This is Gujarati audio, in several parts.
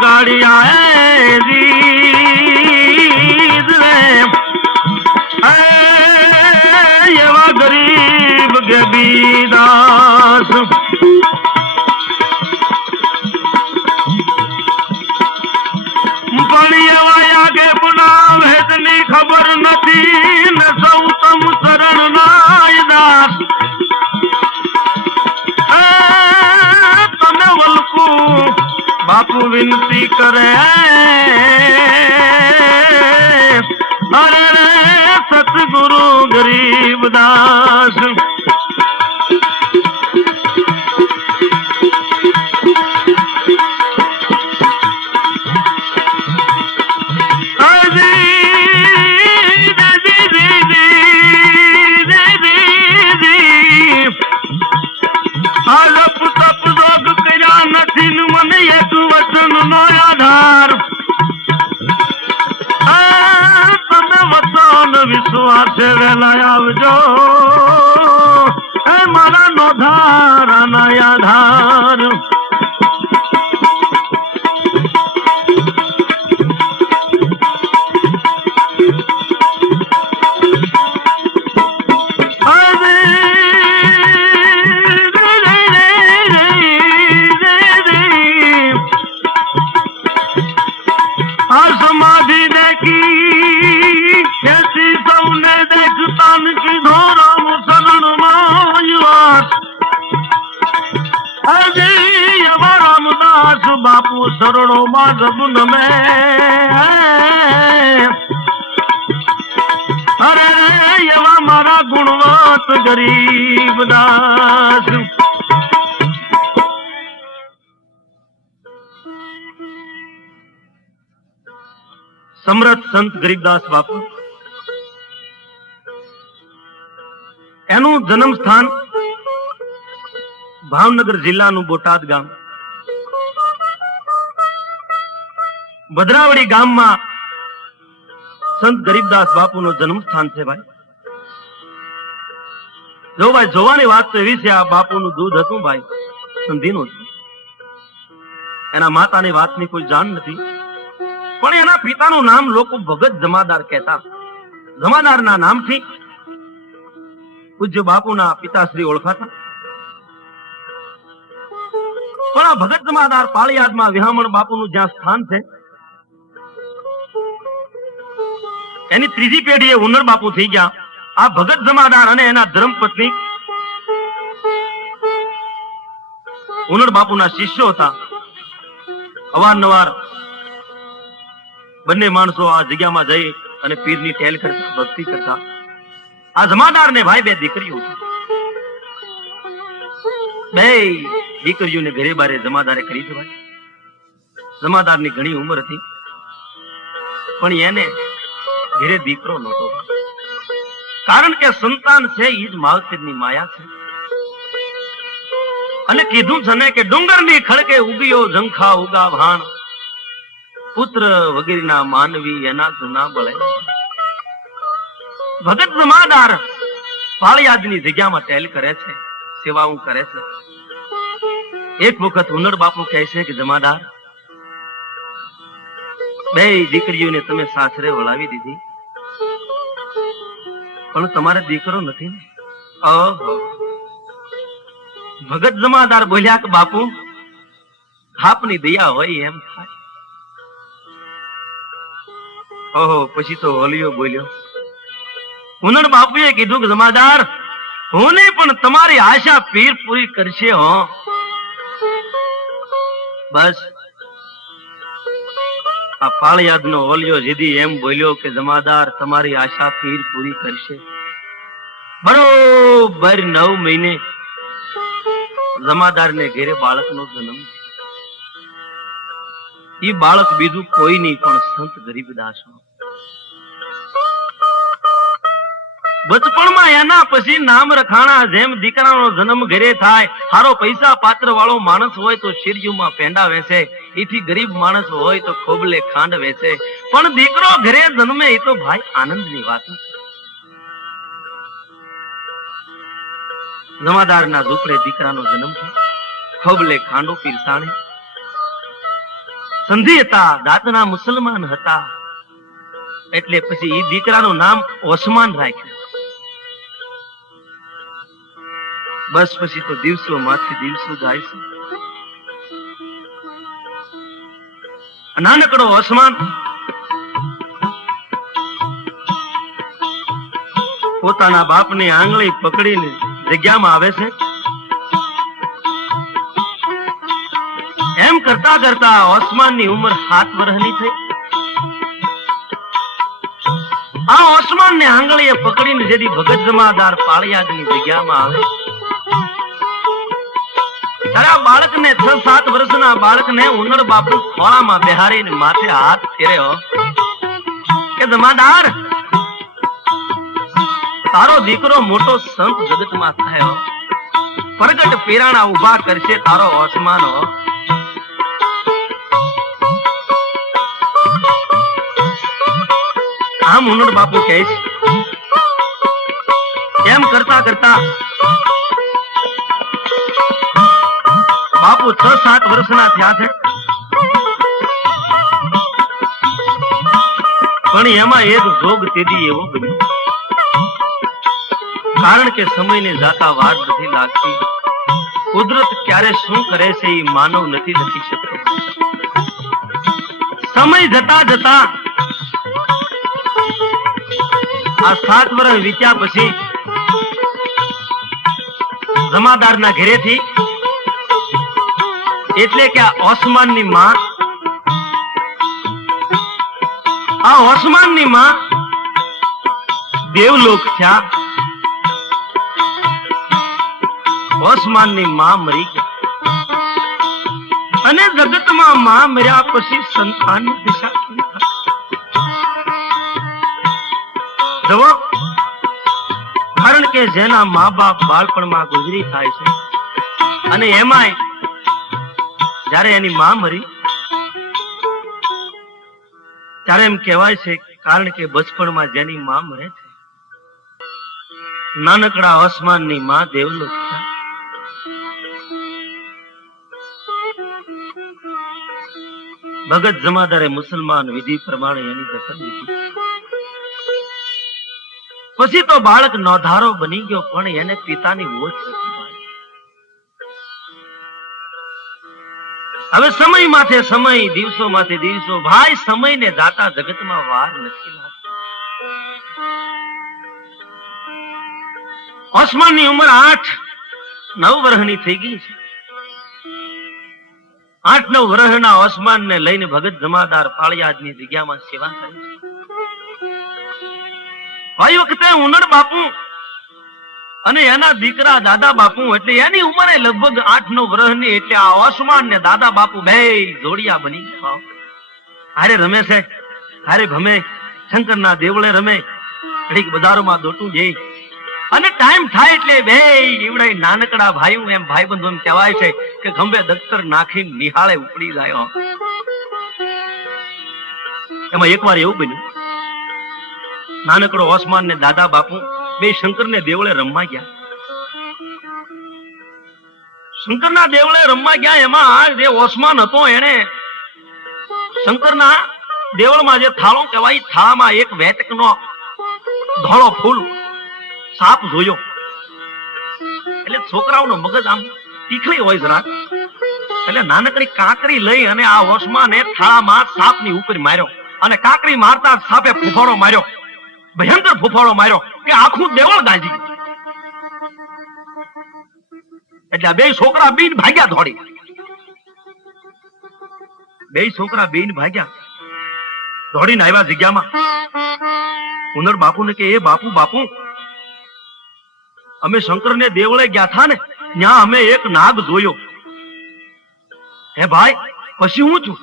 गाड़ी आए ये गरीब के बीदास बड़िया के पुनाव हेतनी खबर नथी न सौतम शरण नायदास तने वलकू बापू विनती करे अरे सतगुरु गरीबदास विश्वास वेलायावजो मारा नो धार नया धार समाधि देखी कैसी सौने देखतान की धोरा मुसलन मायुआत अरे यवा रामदास बापू शरणों मां जबुन में अरे यवा मारा गुणवत गरीबदास સમરથ સંત ગરીબદાસ બાપુ એનું જન્મ સ્થાન ભાવનગર જિલ્લાનું બોટાદ ગામ ભદ્રાવડી ગામમાં સંત ગરીબદાસ બાપુનું જન્મ સ્થાન છે ભાઈ જો ભાઈ જોવાની વાત તો એવી છે આ બાપુનું દૂધ હતું ભાઈ સંધિનું એના માતાની વાતની કોઈ જાણ નથી પણ એના પિતાનું નામ લોકો ભગત જમાદાર કહેતા જમાદારના નામથી પૂજ્ય બાપુના પિતાશ્રી ઓળખાતા પણ આ ભગત જમાદાર પાળિયાદમાં વિહામણ બાપુનું જ્યાં સ્થાન છે એની ત્રીજી પેઢીએ ઉનર બાપુ થઈ ગયા આ ભગત જમાદાર અને એના ધર્મપત્ની ઉનર બાપુના શિષ્યો હતા અવારનવાર બંને માણસો આ જગ્યામાં જઈ અને પીરની ટેલ કરતા ભક્તિ કરતા આ જમાદાર ને ભાઈ બે દીકરીઓ બે દીકરીઓને ઘરે બારે જમાદારે કરી છે ભાઈ જમાદારની ઘણી ઉંમર હતી પણ એને ઘરે દીકરો નહોતો કારણ કે સંતાન છે એ જ માવતરની માયા છે અને કીધું છે ને કે ડુંગરની ખડકે ઉગીયો ઝંખા ઉગા ભાણ પુત્ર વગેરેના માનવી એના જૂના બળે ભગત જમાદાર પાળિયાદની જગ્યામાં ટેલ કરે છે સેવાઓ કરે છે એક વખત હુનર બાપુ કહે છે કે જમાદાર બે દીકરીઓને તમે સાસરે વળાવી દીધી પણ તમારે દીકરો નથી ને ભગત જમાદાર બોલ્યા કે બાપુ આપની દયા હોય એમ થાય ઓહો પછી તો હોલિયો બોલ્યો હુનર બાપુએ કીધું કે જમાદાર હું નહીં પણ તમારી આશા પીર પૂરી કરશે હો બસ આ પાળિયાદનો હોલિયો જીદી એમ બોલ્યો કે જમાદાર તમારી આશા પીર પૂરી કરશે બરોબર 9 મહિને જમાદારને ઘેરે બાળકનો જન્મ ઈ બાળક બીજું કોઈ નહીં પણ સંત ગરીબદાસ. બચપણમાં એના પછી નામ રખાણા. જેમ દીકરાનો જન્મ ઘરે થાય, સારો પૈસા પાત્ર વાળો માણસ હોય તો શિરજુમાં પેંડા વેચે, એથી ગરીબ માણસ હોય તો ખોબલે ખાંડ વેચે. પણ દીકરો ઘરે જન્મે એ તો ભાઈ આનંદની વાત છે. જમાદારના ઝૂંપડે દીકરાનો જન્મ થયો, ખોબલે ખાંડો પીરસાણી. સંધિ હતા, દાંતના મુસલમાન હતા, એટલે પછી એ દીકરાનું નામ ઓસમાન રાખ્યું. બસ પછી તો દિવસો માંથી દિવસો જાય છે. નાનકડો ઓસમાન પોતાના બાપની આંગળી પકડીને જગ્યામાં આવે છે. એમ કરતા કરતા ઓસમાનની ઉંમર 7 વર્ષની થઈ. આ ઓસમાનને આંગળીએ પકડીને જેથી ભગત જમાદાર પાળિયાદની જગ્યામાં આવે, ત્યારે આ બાળકને 6-7 વર્ષના બાળકને ઉનડ બાપુ ખોળામાં બેહારીને માથે હાથ ફેર્યો કે જમાદાર, તારો દીકરો મોટો સંત જગતમાં થયો, પ્રગટ પીરાણા ઉભા કરશે તારો ઓસમાનો. આમ ઉનડ બાપુ કહે છે. એમ કરતા કરતા બાપુ 6-7 વર્ષના થયા છે, પણ એમાં એક જોગ તેદી એવો બન્યો. કારણ કે સમયને જાતા વાર નથી લાગતી. કુદરત ક્યારે શું કરે છે એ માનવ નથી લખી શકતો. સમય જતા જતા આ 7 વર્ષ વીત્યા પછી જમાદારના ઘરેથી, એટલે કે આ ઓસમાનની માં, આ ઓસમાનની માં દેવલોક થયા. ઓસમાનની માં મરી ગયા અને જગતમાં માં મર્યા પછી સંતાનની દિશા કેવી થાય? જુઓ, કારણ કે જેના મા બાપ બાળપણમાં ગુજરી થાય છે, અને એમાંય જ્યારે એની માં મરી ત્યારે એમ કહેવાય છે, કારણ કે બચપણમાં જેની માં મરે છે, નાનકડા ઓસમાનની માં દેવલોક થયા. ભગત જમાદારે મુસલમાન વિધિ પ્રમાણે એની દફન લીધી. પછી તો બાળક નોધારો બની ગયો, પણ એને પિતાની ઓછ હતી. હવે સમય માથે સમય, દિવસો માથે દિવસો, ભાઈ સમયને જાતા જગતમાં વાર નથી લાગતી. ઓસમાનની ઉંમર 8-9 વર્ષની થઈ ગઈ છે. 8-9 વર્ષના ઓસમાનને લઈને ભગત જમાદાર પાળિયાદની જગ્યામાં સેવા કરે છે. ભાઈ વખતે ઉનડ બાપુ અને એના દીકરા દાદા બાપુ, એટલે એની ઉંમરે લગભગ 8-9 વર્ષની, એટલે આ ઓસમાન ને દાદા બાપુ બે જોડિયા બની ગયા. હારે રમે છે, હારે ભમે, શંકરના દેવળે રમે, ઘડીક બજારોમાં દોટું જઈ, અને ટાઈમ થાય એટલે બે ઈવડાઈ નાનકડા ભાઈઓ, એમ ભાઈબંધો એમ કહેવાય છે કે ખંભે દફતર નાખીને નિહાળે ઉપડી જાય. એમાં એકવાર એવું બન્યું, નાનકડો ઓસમાન ને દાદા બાપુ બે શંકરને દેવળે રમવા ગયા. શંકરના દેવળે રમવા ગયા. એમાં જે ઓસમાન હતો એને શંકરના દેવળમાં જે થાળો કહેવાય, થાળામાં એક વેતકનો ધોળો ફૂલ સાપ જોયો. એટલે છોકરાઓનો મગજ આમ તીખી હોય જરા, એટલે નાનકડી કાંકરી લઈ અને આ ઓસમાને થાળામાં સાપની ઉપર માર્યો, અને કાંકરી મારતા સાપે ફૂફાડો માર્યો, ભયંકર ફૂફાડો માર્યો કે આખું દેવળ ગાજી. એટલે બે છોકરા બીન ભાગ્યા દોડી. બે છોકરા બીન ભાગ્યા, દોડીને આવ્યા જગ્યામાં. ઉનડ બાપુને કે એ બાપુ, બાપુ અમે શંકરને દેવળે ગયા થા ને, ત્યાં અમે એક નાગ જોયો. હે ભાઈ, પછી હું છું?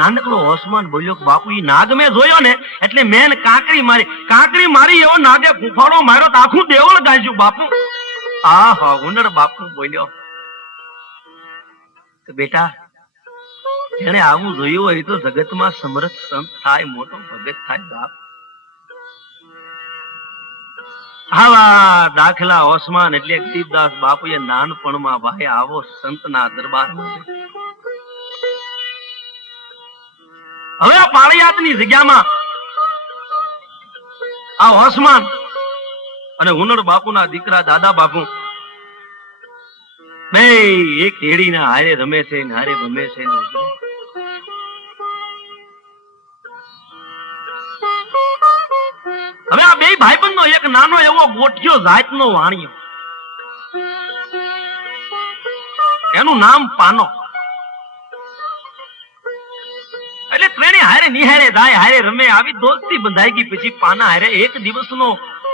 નાનકડો ઓસમાન બોલ્યો કે બાપુ ઈ નાગ મેં જોયો ને એટલે મેં કાંકરી મારી એવો નાગે ફૂફાડો માર્યો તો આખું દેવળ ગાજ્યું બાપુ. આ હા હુનર બાપુ બોલ્યો કે બેટા જેને આવું જોયું હોય તો જગતમાં સમર્થ સંત થાય, મોટો ભગત થાય બાપ. આવા દાખલા ઓસમાન એટલે ગરીબદાસ બાપુએ નાનપણમાં ભાઈ આવો સંતના દરબારમાં. હવે આ પાળિયાદની જગ્યામાં આ ઓસમાન અને હુનર બાપુના દીકરા દાદા બાપુ બે એક હેડીના હારે રમે છે ને હારે રમે છે ને. હવે આ બે ભાઈબંધનો એક નાનો એવો ગોઠિયો જાતનો વાણિયો, એનું નામ પાનો. એટલે ત્રણે હારે નિહારે જાય, હારે રમે, આવી દોસ્તી બંધાઈ ગઈ. પછી પાના હારે એક દિવસનો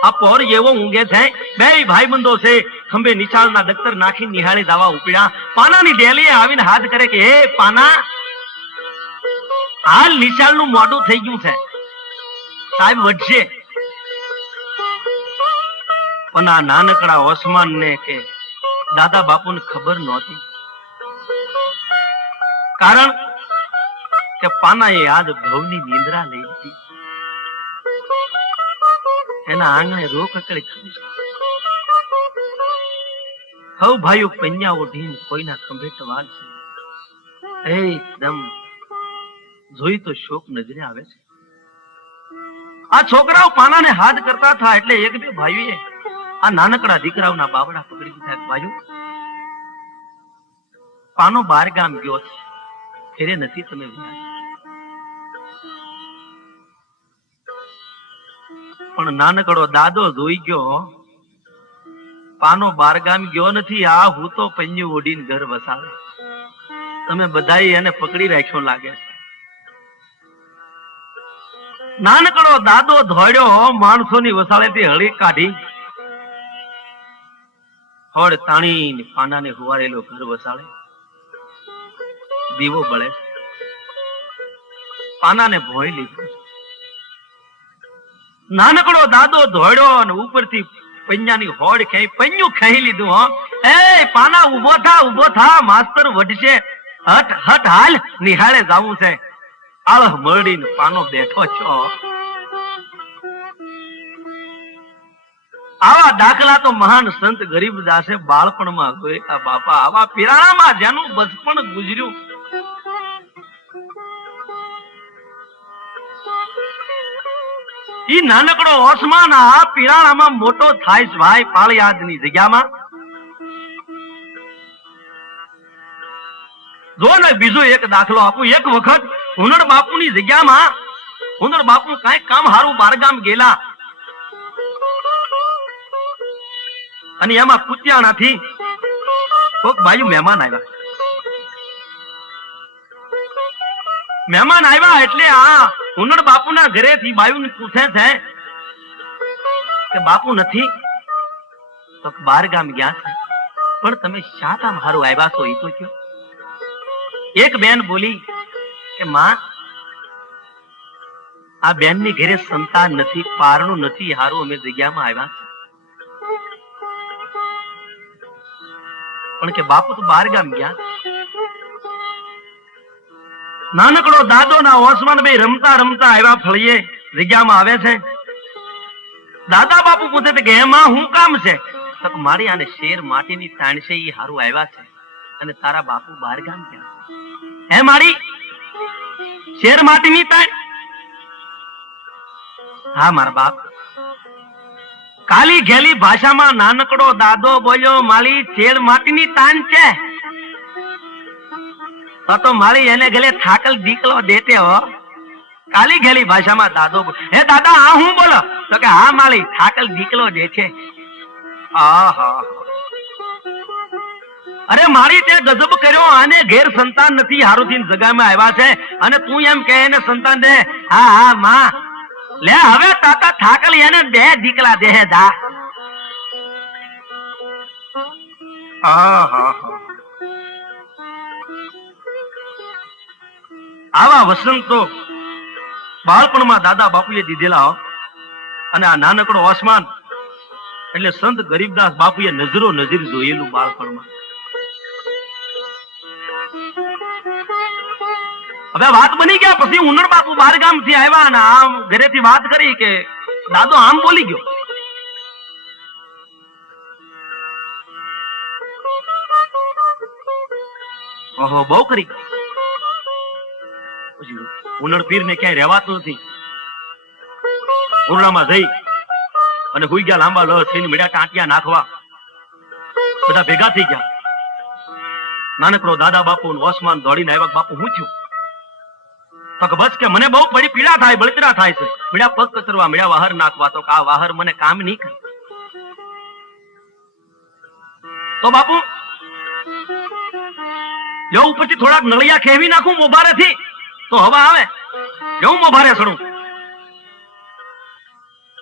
આ પોર એવો ઊંઘે છે, બે ભાઈબંધો છે, ખંભે નિશાળના દફતર નાખી નિહાળી દાવા ઉપડ્યા. પાનાની ડેલીએ આવીને હાથ કરે કે હે પાના, હાલ નિશાળનું મોઢું થઈ ગયું છે, સાહેબ વધશે. પણ આ નાનકડા ઓસમાન ને કે દાદા બાપુને ખબર નહોતી, કારણ કે પાનાએ આજ ભવની નિંદ્રા લઈ લીધી. એના આંગણે રોક અકડી ખડી હવ ભાઈઓ પૈયા ઓઢીને કોઈના ખંભે ટવાલ છે. એકદમ જોઈ તો શોક નજરે આવે છે. આ છોકરાઓ પાનાને હાથ કરતા હતા એટલે એક બે ભાઈઓએ આ નાનકડા દીકરાઓના બાવડા પકડી દીધા. ભાઈઓ પાનો બાર ગામ ગયો છે, ફેરે નથી તમે વિચાર્યું. પણ નાનકડો દાદો જોઈ ગયો પાનો બારગામ ગયો નથી, આ હું તો પૈયું ઓઢીને ઘર વસાવે. તમે બધાએ એને પકડી રાખ્યો લાગે છે. નાનકડો દાદો ધોડ્યો માણસોની વસાળેથી હળી કાઢી હળ તાણી પાનાને હુવારેલો ઘર વસાળે. દીવો બળે, પાનાને ભોય લીધો. નાનકડો દાદો ધોડ્યો અને ઉપરથી પૈયાની હોડ ખાઈ પૈયું ખાઈ લીધું. હો એ પાના ઉભો થા માસ્તર વઢશે, હટ હટ હાલ નિહાળે જાવું છે. આળહ મળીને પાનો બેઠો છો. આવા દાખલા તો મહાન સંત ગરીબદાસે બાળપણમાં જોયા બાપા. આવા પીરાણામાં જેનું બચપણ ગુજર્યું, ઈ નાનકડો ઓસમાન આ પીરાણામાં મોટો થાય છે ભાઈ, પાળિયાદની જગ્યામાં. જો ને બીજો એક દાખલો આપું. એક વખત હુનર બાપુની જગ્યામાં હુનર બાપુ કઈ કામ હારું બારગામ ગયેલા અને એમાં કુતિયાણાથી કોક ભાઈ મહેમાન આવ્યા. એટલે આ હુનર બાપુના ઘરેથી બાયુને પૂછે છે કે બાપુ નથી તો બાર ગામ ગયા છે, પણ તમે શા કામ હારું આવ્યા છો એ તો કયો. એક બેન બોલી કે માં, આ બેન ની ઘરે સંતાન નથી, પારણું નથી, હારું અમે જગ્યામાં આવ્યા છે. પણ કે બાપુ તો બાર ગામ ગયા. નાનકડો દાદો ના ઓસમાન ભાઈ રમતા રમતા આવ્યા ફળીએ જગ્યામાં આવે છે. દાદા બાપુ પૂછે કે એમાં શું કામ છે? તો મારી આને શેર માટીની તાણ છે, એ હારું આવ્યા છે. અને તારા બાપુ બાર ગામ ગયા હે મારી શેર માટીની તાણ? હા મારા બાપ. કાલી ઘેલી ભાષામાં નાનકડો દાદો બોલ્યો, મારી શેર માટીની તાણ છે તો મારી એને ગલે થાકલ દીકલો દેતે હો. કાલી ઘેલી ભાષામાં દાદો હે દાદા હા હું બોલો? તો કે હા મારી થાકલ દીકલો દે છે. અરે મારી તે ગજબ કર્યો, આને ઘેર સંતાન નથી, હારુથી જગામાં આવ્યા છે અને તું એમ કહે એને સંતાન દે? હા હા માં લે હવે તાતા થાકલ એને બે દીકલા દે દા. આવા વસંતો બાળપણમાં દાદા બાપુએ દીધેલા હો. અને આ નાનકડો આસમાન એટલે સંત ગરીબદાસ બાપુએ નજરો નજર જોયેલું બાળપણમાં. હવે વાત બની ગયા પછી ઉનર બાપુ બારગામ થી આવ્યા અને આમ ઘરેથી વાત કરી કે દાદો આમ બોલી ગયો. ઓહો બહુ કરી. પછી ઉનર પીર ને ક્યાંય રહેવાતું નથી. ઉરણામાં જઈ અને હુઈ ગયા લાંબા લહ થઈને મીડા ટાંટિયા નાખવા. બધા ભેગા થઈ ગયા. નાનકડો દાદા બાપુ ઓસમાન દોડીને આવ્યા. બાપુ હું છું? તો કે બસ કે મને બહુ પડી પીડા થાય, બળતરા થાય છે. મીડા પગ કચરવા, મીડા વાહર નાખવા. તો આ વાહર મને કામ નહીં કરે. તો બાપુ જવું પછી થોડાક નળિયા ખેવી નાખું મોભારે થી તો હવા આવે. જવું મોભારે સડું.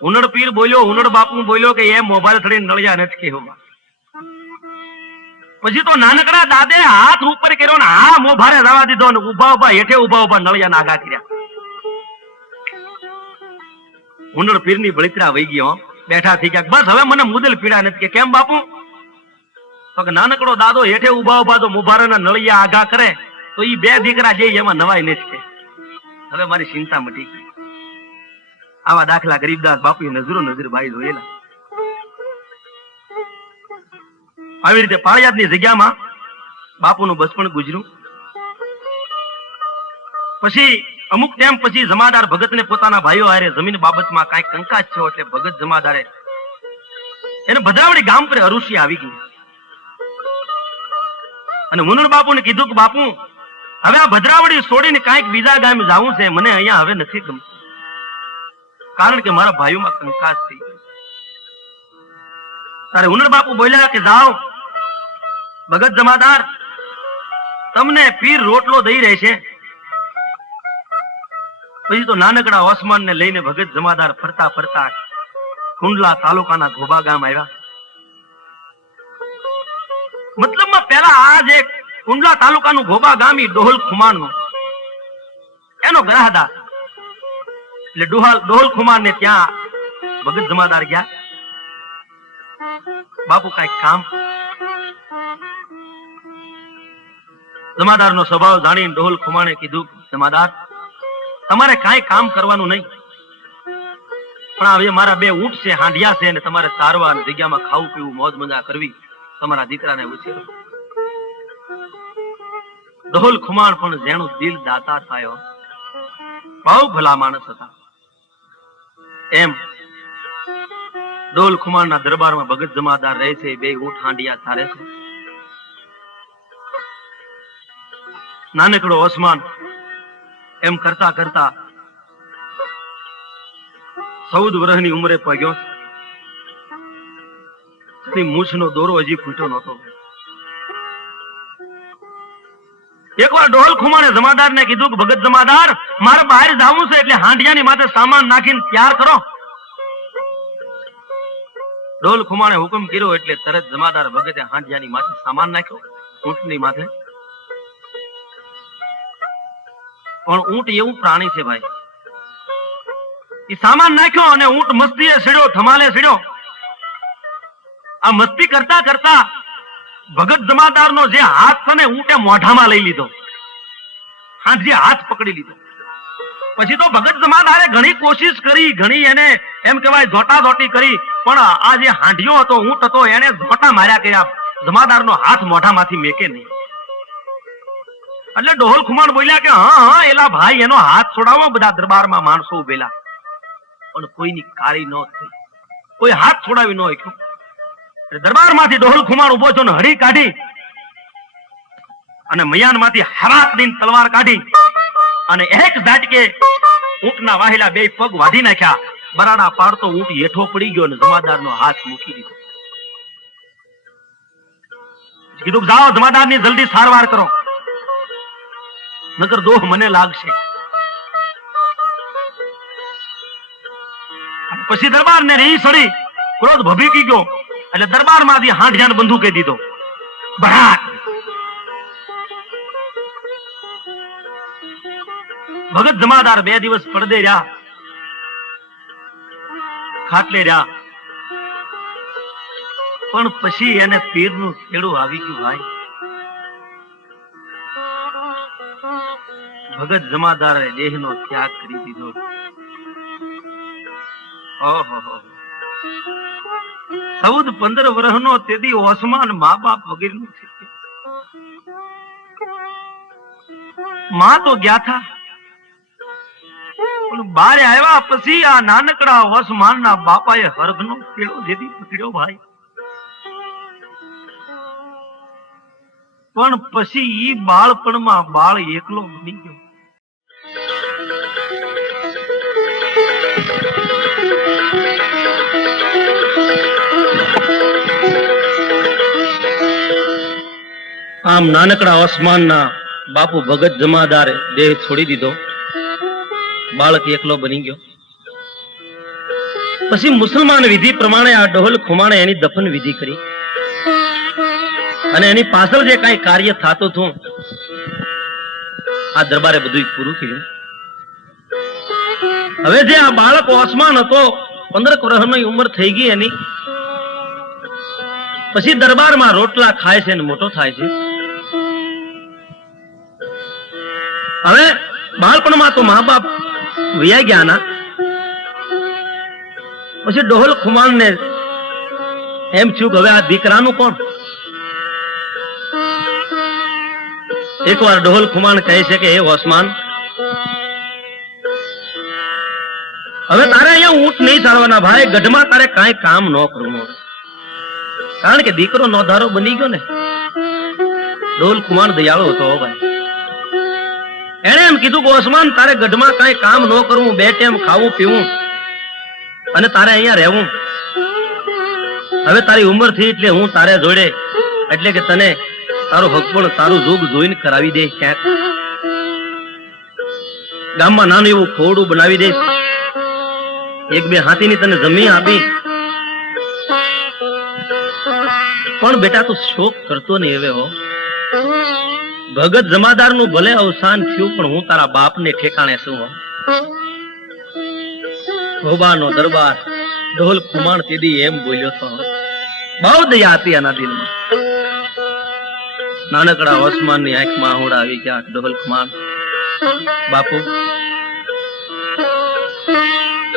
ઉનડ પીર બોલ્યો, ઉનડ બાપુ બોલ્યો કે એ મોભારે સડી નળિયા નથી ખેવવા. પછી તો નાનકડા દાદે હાથ ઉપર કર્યો ને હા મોભારે જવા દીધો ને ઉભા ઉભા હેઠે ઉભા ઉભા નળિયા નાગા કર્યા. ઉનડ પીર ની બળતરા વહી ગયો. બેઠા થઈ ગયા. બસ હવે મને મુદલ પીડા નથી. કે કેમ બાપુ? તો કે નાનકડો દાદો હેઠે ઉભા ઉભા તો મોભારાના નળિયા આઘા કરે તો ઈ બે દીકરા જે એમાં નવાઈ નથી. હવે મારી ચિંતા મટી ગઈ. આવા દાખલા ગરીબદાસ બાપુ નજરો નજર ભાઈ જોયેલા. આવી રીતે પાળિયાદની જગ્યામાં બાપુનું બચપણ ગુજર્યું. પછી અમુક ટાઈમ પછી જમાદાર ભગતને પોતાના ભાઈઓ હારે જમીન બાબતમાં કાંઈક કંકાસ થયો એટલે ભગત જમાદારે એને ભદ્રાવડી ગામ પર અરુષિ આવી ગઈ. અને મુનર બાપુને કીધું કે બાપુ હવે આ ભદ્રાવડી છોડીને કાંઈક બીજા ગામે જવું છે. મને અહીંયા હવે નથી ગમતું. કારણ કે મારા ભાઈઓમાં કંકાસ થઈ. તારે ઉનર બાપુ બોલ્યા કે જાઓ ભગત જમાદાર તમને પીર રોટલો દઈ રહેશે. પછી તો નાનકડા ઓસમાન ને લઈને ભગત જમાદાર ફરતા ફરતા કુંડલા તાલુકાના ઘોબા ગામ આવ્યા. મતલબમાં પેલા આ જે કુંડલા તાલુકાનું ઘોબા ગામ ઈ ડોહલ ખુમાનનું એનો ગ્રાહદાર. એટલે ડોહલ ખુમાન ને ત્યાં ભગત જમાદાર ગયા. બાપુ કઈક કામ. જમાદાર નો સ્વભાવ જાણીને ડોહલ ખુમાણે કીધું જમાદાર તમારે કાંઈ કામ કરવાનું નહીં, પણ હવે મારા બે ઊંટ છે, હાંડિયા છે, અને તમારે ચારવા જગ્યામાં ખાવું પીવું મોજ મજા કરવી. તમારા દીકરાને ઉછેરો. ડોહલ ખુમાણ પણ જેનું દિલ દાતા થયો. બહુ ભલા માણસ હતા. એમ ડોલ ખુમાણના દરબારમાં ભગત જમાદાર રહે છે. બે ઊંટ હાંડિયા ચારે છે. નાનકડો ઓસમાન એમ કરતા કરતા 14 વર્ષની ઉંમરે પગ્યો. મૂછનો દોરો હજી ફૂટ્યો નહોતો. એકવાર ડોહલ ખુમાણે જમાદાર ને કીધું કે ભગત જમાદાર મારે બહાર જવું છે એટલે હાંડિયાની માથે સામાન નાખીને તૈયાર કરો. ડોહલ ખુમાણે હુકમ કર્યો એટલે તરત જમાદાર ભગતે હાંડિયાની માથે સામાન નાખ્યો. ઊંટની માથે. પણ ઊંટ એવું પ્રાણી છે ભાઈ. એ સામાન નાખ્યો અને ઊંટ મસ્તીએ સીડ્યો, ધમાલે સીડ્યો. આ મસ્તી કરતા કરતા ભગત જમાદાર નો જે હાથ છે ને ઊંટે મોઢામાં લઈ લીધો. હાંડિએ હાથ પકડી લીધો. પછી તો ભગત જમાદારે ઘણી કોશિશ કરી, ઘણી એને એમ કહેવાય જોટા જોટી કરી, પણ આ જે હાંડિયો હતો, ઊંટ હતો, એને જોટા માર્યા કર્યા. જમાદાર નો હાથ મોઢામાંથી મેકે નહીં. એટલે ડોહલ ખુમાણ બોલ્યા કે હા હા એલા ભાઈ એનો હાથ છોડાવો. બધા દરબારમાં માણસો ઉભેલા, પણ કોઈની કારી ન થઈ. કોઈ હાથ છોડાવી ન શક્યું. દરબાર માંથી ડોહલ ખુમાણ ઉભો છો ને હળી કાઢી અને મયાન માંથી હરાત ની તલવાર કાઢી અને એક ઝાટકે ઊંટના વાહેલા બે પગ વાઢી નાખ્યા. બરાડા પાડતો ઊંટ હેઠો પડી ગયો અને જમાદાર નો હાથ મૂકી દીધો. કીધું જાઓ જમાદાર ની જલ્દી સારવાર કરો, નકર દોહ મને લાગશે. પછી દરબાર ને રહી સડી ક્રોધ ભભીકી ગયો. એટલે દરબાર માંથી હાંડિયાને બંદૂકે દીધો. ભડાક ભગત જમાદાર 2 દિવસ પડદે રહ્યા, ખાટલે રહ્યા, પણ પછી એને પીરનું ખેડું આવી ગયું ભાઈ. ભગત જમાદારે દેહનો ત્યાગ કરી દીધો. ઓહો, 14-15 વર્ષનો તેથી ઓસમાન મા બાપ વગેરેનું છે. માં તો ગયા થા, પણ બારે આવ્યા પછી આ નાનકડા ઓસમાનના બાપાએ હરખનો કેળો જેથી પકડ્યો ભાઈ. પણ પછી ઈ બાળપણમાં બાળ એકલો બની ગયો. આમ નાનકડા ઓસમાનના બાપુ ભગત જમાદારે દેહ છોડી દીધો, બાળક એકલો બની ગયો. પછી મુસલમાન વિધિ પ્રમાણે આ ડહોલ ખુમાણે એની દફન વિધિ કરી અને એની પાછળ જે કઈ કાર્ય થતું હતું આ દરબારે બધું પૂરું કર્યું. હવે જે આ બાળક ઓસમાન હતો, 15 વર્ષની ઉંમર થઈ ગઈ એની, પછી દરબારમાં રોટલા ખાય છે અને મોટો થાય છે. હવે બાળપણમાં તો મા બાપ વયા ગયા ના, પછી ડહોલ ખુમાણ ને એમ થયું કે હવે આ દીકરાનું કોણ. એકવાર ડહોલ ખુમાણ કહે છે કે હે ઓસમાન, હવે તારે અહીંયા ઊંટ નહીં ચાલવાના ભાઈ, ગઢમાં તારે કાંઈ કામ ન કરવું, કારણ કે દીકરો નોધારો બની ગયો ને. ડહોલ ખુમાણ દયાળુ હતો ભાઈ. એને એમ કીધું કે ઓસમાન, તારે ગઢમાં કાંઈ કામ ન કરવું, 2 ટાઈમ ખાવું પીવું અને તારે અહીંયા રહેવું. હવે તારી ઉંમર થઈ એટલે હું તારે જોડે, એટલે કે તને તારો હક પણ તારું જોગ જોઈને કરાવી દે. ક્યાંક ગામમાં નાનું એવું ખોડું બનાવી દઈશ, 1-2 હાથીની તને જમીન આપી. પણ બેટા તું શોક કરતો નહીં હવે હો. ભગત જમાદાર નું ભલે અવસાન થયું, પણ હું તારા બાપ ને ઠેકાણે શું હો. ભોબાનો દરબાર ડહોલ ખુમાણ તેદી એમ બોલ્યો તો બહુ દયા હતી આના દિલમાં. નાનકડા ઓસમાન ની આંખમાં આહોડા આવી ગયા. ડહોલ ખુમાણ, બાપુ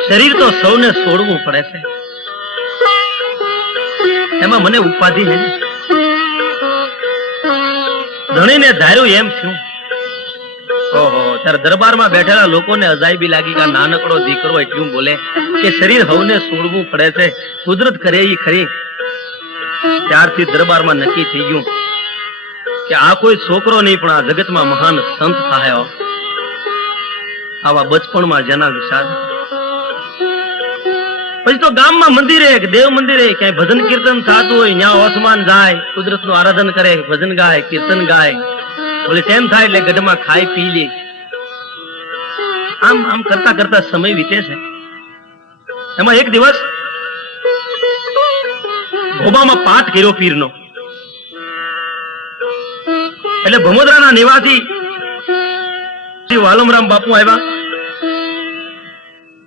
શરીર તો સૌને છોડવું પડે છે, એમાં મને ઉપાધિ હે. ધણીને ધાર્યું એમ થયું. ઓહો, ત્યારે દરબારમાં બેઠેલા લોકોને અજાયબી લાગી કે નાનકડો દીકરો એટલું બોલે કે શરીર હવને છોડવું પડે છે, કુદરત કરે ઈ ખરી. ત્યારથી દરબારમાં નક્કી થઈ ગયું કે આ કોઈ છોકરો નહીં, પણ આ જગતમાં મહાન સંત થાય. આવા બચપણમાં જેના વિચાર. પછી તો ગામમાં મંદિરે, દેવ મંદિરે ક્યાંય ભજન કીર્તન થતું હોય, ત્યાં ઓસમાન જાય, કુદરતનું આરાધન કરે, ભજન ગાય, કીર્તન ગાય. બોલે ટાઈમ થાય એટલે ગઢમાં ખાઈ પી લે. આમ આમ કરતા કરતા સમય વીતે છે. એમાં એક દિવસ ભોબામાં પાઠ કર્યો પીરનો. એટલે ભમોદરાના નિવાસી શ્રી વાલમરામ બાપુ આવ્યા.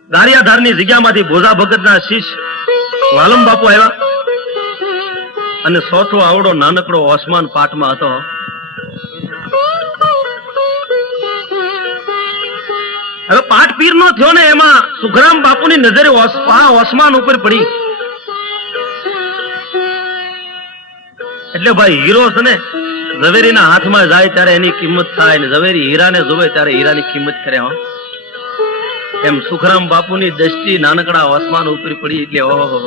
ગારિયાધારની જગ્યામાંથી ભોજા ભગતના શિષ્ય વાલમ બાપુ આવ્યા અને ચોથો આવડો નાનકડો ઓસમાન પાઠમાં હતો. હવે પાઠ પીર નો થયો ને, એમાં સુખરામ બાપુની નજરે ઓસમાન ઉપર પડી. એટલે ભાઈ હીરો છે ને, ઝવેરીના હાથમાં જાય ત્યારે એની કિંમત થાય, ને ઝવેરી હીરાને જોવે ત્યારે હીરાની કિંમત કરે. એમ સુખરામ બાપુની દ્રષ્ટિ નાનકડા ઓસમાન ઉપર પડી. એટલે ઓહો,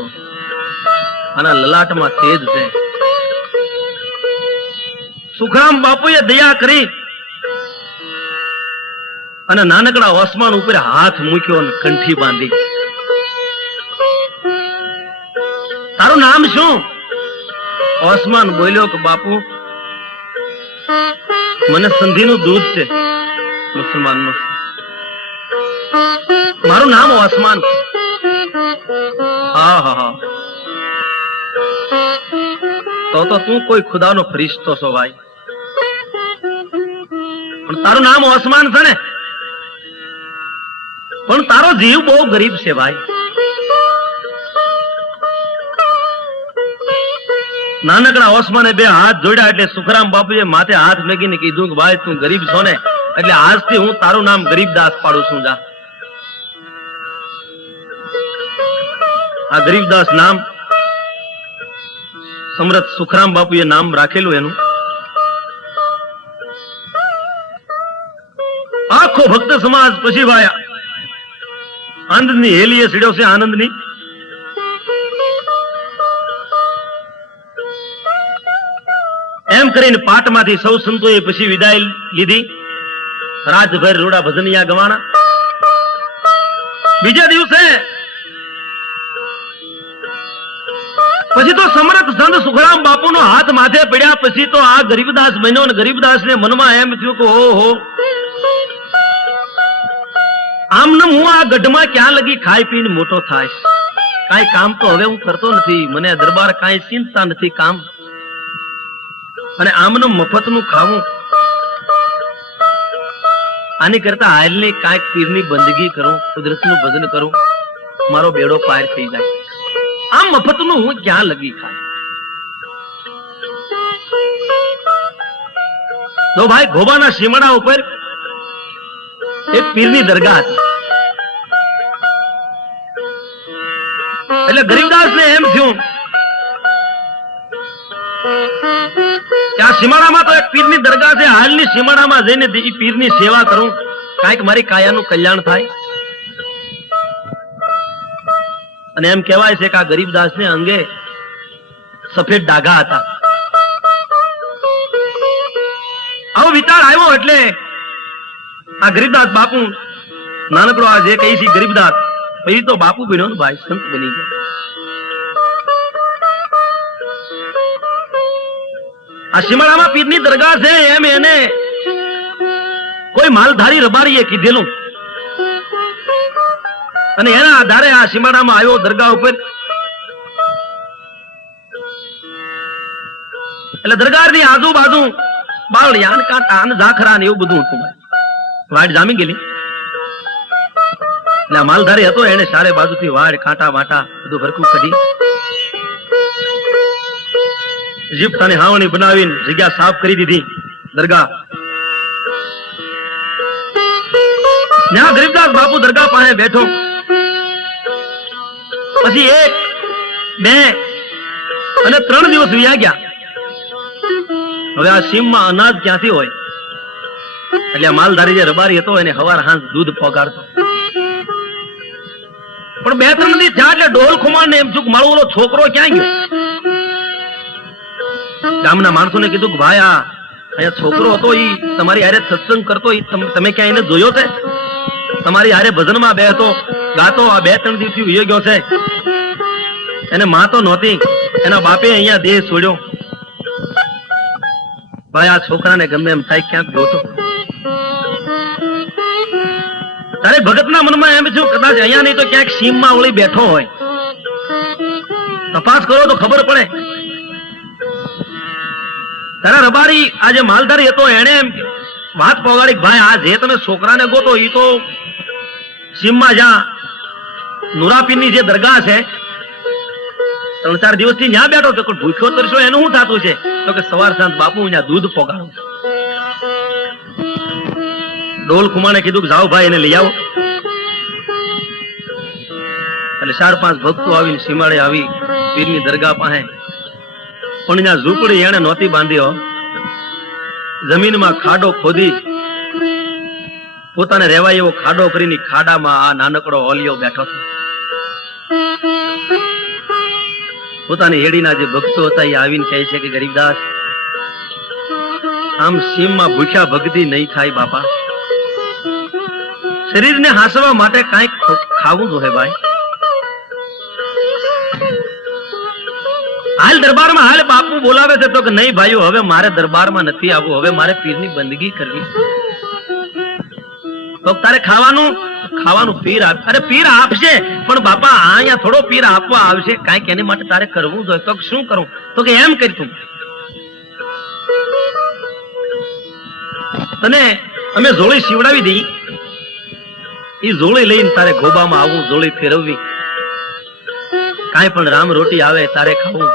આના લલાટમાં તેજ છે. સુખરામ બાપુએ દયા કરી અને નાનકડા ઓસમાન ઉપર હાથ મૂક્યો અને કંઠી બાંધી. તારું નામ શું? ઓસમાન બોલ્યો કે બાપુ, મને સંધિનું દૂધ છે મુસલમાનનું, મારું નામ ઓસમાન. હા હા હા, તો તું કોઈ ખુદાનો ફરિશ્તો છો ભાઈ. પણ તારું નામ ઓસમાન છે ને, પણ તારો જીવ બહુ ગરીબ છે ભાઈ. નાનકડા ઓસમાને બે હાથ જોડ્યા એટલે સુખરામ બાપુએ માથે હાથ મેકીને કીધું કે ભાઈ તું ગરીબ છો ને, એટલે આજથી હું તારું નામ ગરીબદાસ પાડું છું. જા, આ ગરીબદાસ નામ સમરથ સુખરામ બાપુએ નામ રાખેલું એનું. આખો ભક્ત સમાજ પછી ભાઈ આનંદની હેલીએ સીડ્યો છે. આનંદની એમ કરીને પાટમાંથી સૌ સંતોએ પછી વિદાય લીધી. રાજભર રૂડા ભજનિયા ગવાણા. બીજા દિવસે પછી તો સમરથ સંત સુખરામ બાપુનો હાથ માથે પડ્યા. પછી તો આ ગરીબદાસ બન્યો ને ગરીબદાસ ને મનમાં એમ થયું કે ઓહો, આમને હું આ ગઢમાં ક્યાં લગી ખાઈ પીને મોટો થાય. કાંઈ કામ તો હવે હું કરતો નથી, મને દરબાર કાંઈ ચિંતા નથી કામ, અને આમનું મફતનું ખાવું. આની કરતા હાલની કાંઈક પીરની બંદગી કરું, કુદરતનું ભજન કરું, મારો બેડો પાર થઈ જાય. આમ મફતનું હું ક્યાં લગી ખાય. તો ભાઈ ગોબાના સીમડા ઉપર એક પીરની દરગાહ હતી. એટલે ગરીબદાસ ને એમ થયું કે આ સીમાડામાં તો એક પીરની દરગાહ છે, હાલની સીમાડામાં જઈને એ પીરની સેવા કરું, કાંઈક મારી કાયાનું કલ્યાણ થાય. અને એમ કહેવાય છે કે આ ગરીબદાસ ને અંગે સફેદ ડાઘા હતા. આવો વિચાર આવ્યો એટલે આ ગરીબદાસ બાપુ નાનકડો આ જે કહી છે ગરીબદાસ, પછી તો બાપુ બન્યો ને ભાઈ, સંત બની ગયો. આ સીમાડામાં પીરની દરગાહ છે એમ એને કોઈ માલધારી રબારીએ કીધેલું, અને એના આધારે આ સીમાડામાં આવ્યો દરગાહ ઉપર. એટલે દરગાહની આજુબાજુ બાવળિયા કાંટા અને ઝાખરા ને એવું બધું હતું. વાડ જામી ગયેલી. એટલે માલધારી હતો, એને ચારે બાજુથી વાડ કાંટા વાટા બધું ભરખું કાઢી જીપતાની હાવણી બનાવીને જગ્યા સાફ કરી દીધી દરગાહ. ત્યાં ગરીબદાસ બાપુ દરગાહ પાસે બેઠો. પછી 1, 2 અને 3 દિવસ વીયા ગયા. હવે આ સીમમાં અનાજ ક્યાંથી હોય, એટલે માલધારી જે રબારી હતો એને હવાર હાંજ દૂધ પોગાડતો. પણ 2-3 દી થયા એટલે ડોલ ખુમાણ ને એમ થયું કે મારો ઓલો છોકરો ક્યાં ગયો. ગામના માણસોને કીધું કે ભાઈ આ અહીંયા છોકરો હતો, ઈ તમારી હારે સત્સંગ કરતો, તમે ક્યાં એને જોયો છે? તમારી હારે ભજનમાં બેહતો ગાતો, આ 2-3 દિવસથી ઉયો ગયો છે. એને માં તો નહોતી, એના બાપે અહીંયા દેહ છોડ્યો. ભાઈ આ છોકરાને ગમે એમ થાય ક્યાંક ગોતો. તારે ભગતના મનમાં એમ થયું કદાચ અહીંયા નહીં તો ક્યાંક સીમમાં ઓળી બેઠો હોય, તપાસ કરો તો ખબર પડે. તારા રબારી આ જે માલધારી હતો એને એમ વાત પોગાડી કે ભાઈ આ જે તમે છોકરાને ગોતો એ તો સીમમાં જ્યાં નુરાપીરની જે દરગાહ છે 3-4 દિવસથી ત્યાં બેઠો તો ભૂખ્યો તરશો એનું શું થતું છે? તો કે સવાર સાંજ બાપુ ત્યાં દૂધ પોગાડું. ડોલ ખુમાને કીધું કે જાઓ ભાઈ એને લઈ આવો. એટલે 4-5 ભક્તો આવીને સીમાડે આવી પીરની દરગાહ પાસે. પણ ત્યાં ઝૂંપડી એને નહોતી બાંધી, જમીનમાં ખાડો ખોદી પોતાને રહેવાય એવો ખાડો કરીને ખાડામાં આ નાનકડો ઓલિયો બેઠો હતો. પોતાની હેડીના જે ભક્તો હતા એ આવીને કહે છે કે ગરીબદાસ આમ સીમમાં ભૂખ્યા ભક્તિ નહીં થાય બાપા, શરીરને હાંસવા માટે કાંઈક ખાવું જોઈએ ભાઈ. હાલ દરબારમાં હાલ બાપુ બોલાવે છે તો કે નહીં ભાઈઓ હવે મારે દરબારમાં નથી આવવું, હવે મારે પીરની બંદગી કરવી. તો તારે ખાવાનું પીર આપે. અરે પીર આપશે પણ બાપા અહીંયા થોડો પીર આપવા આવશે, કાંઈક એની માટે તારે કરવું જોઈએ. તો શું કરું? તો કે એમ કરી તું તને અમે જોળી સીવડાવી દઈ, એ જોળી લઈને તારે ગોબામાં આવું, જોળી ફેરવવી, કાંઈ પણ રામ રોટી આવે તારે ખાવું,